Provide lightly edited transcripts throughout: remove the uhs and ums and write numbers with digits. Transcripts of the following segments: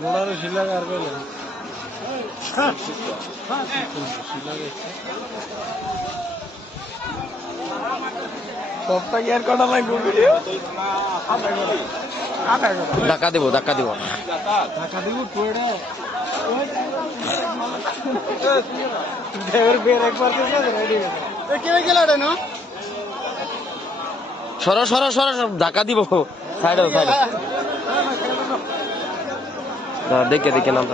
মোড়ারও শিলা আর কইলেন সবটা কি আর কটা লাগবে ভিডিও ধাক্কা দিব ধাক্কা দিব পুরোটা ড্রাইভার বের একবার রেডি কে গেল না সরো সরো সরো ধাক্কা দিব সাইডে সাইডে দেখে দেখে নাম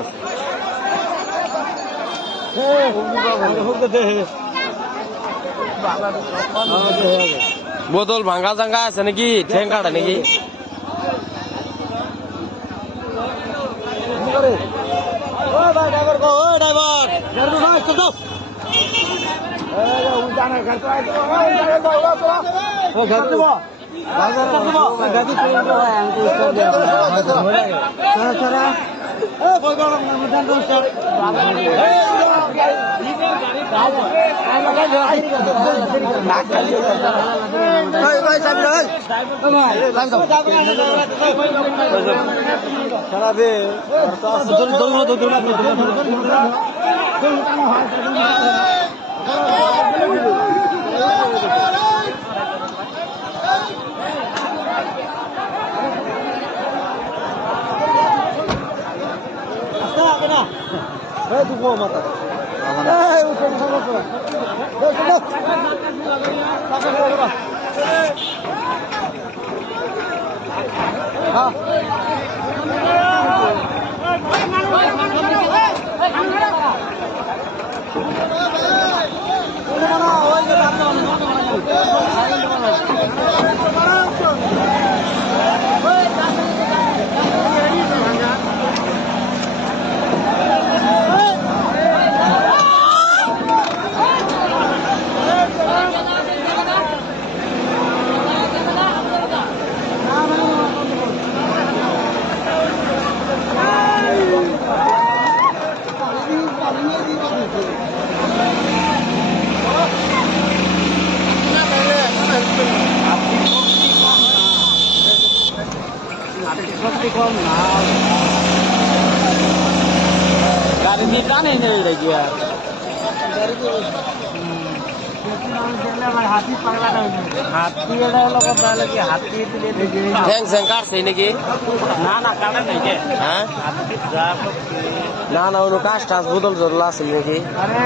বোতল ভাঙ্গা জাঙ্গা আছে নাকি ঠ্যাং কাটা নাকি গাড়ি দিয়ে টানে দেখি আর হাতি হলো কথা হলো কি হাতি ঠ্যাং স্যাং কাটছে নাকি না না কাটে নাই হ্যাঁ না না ওই কাজ টাজ বোতল জল আছে নাকি আরে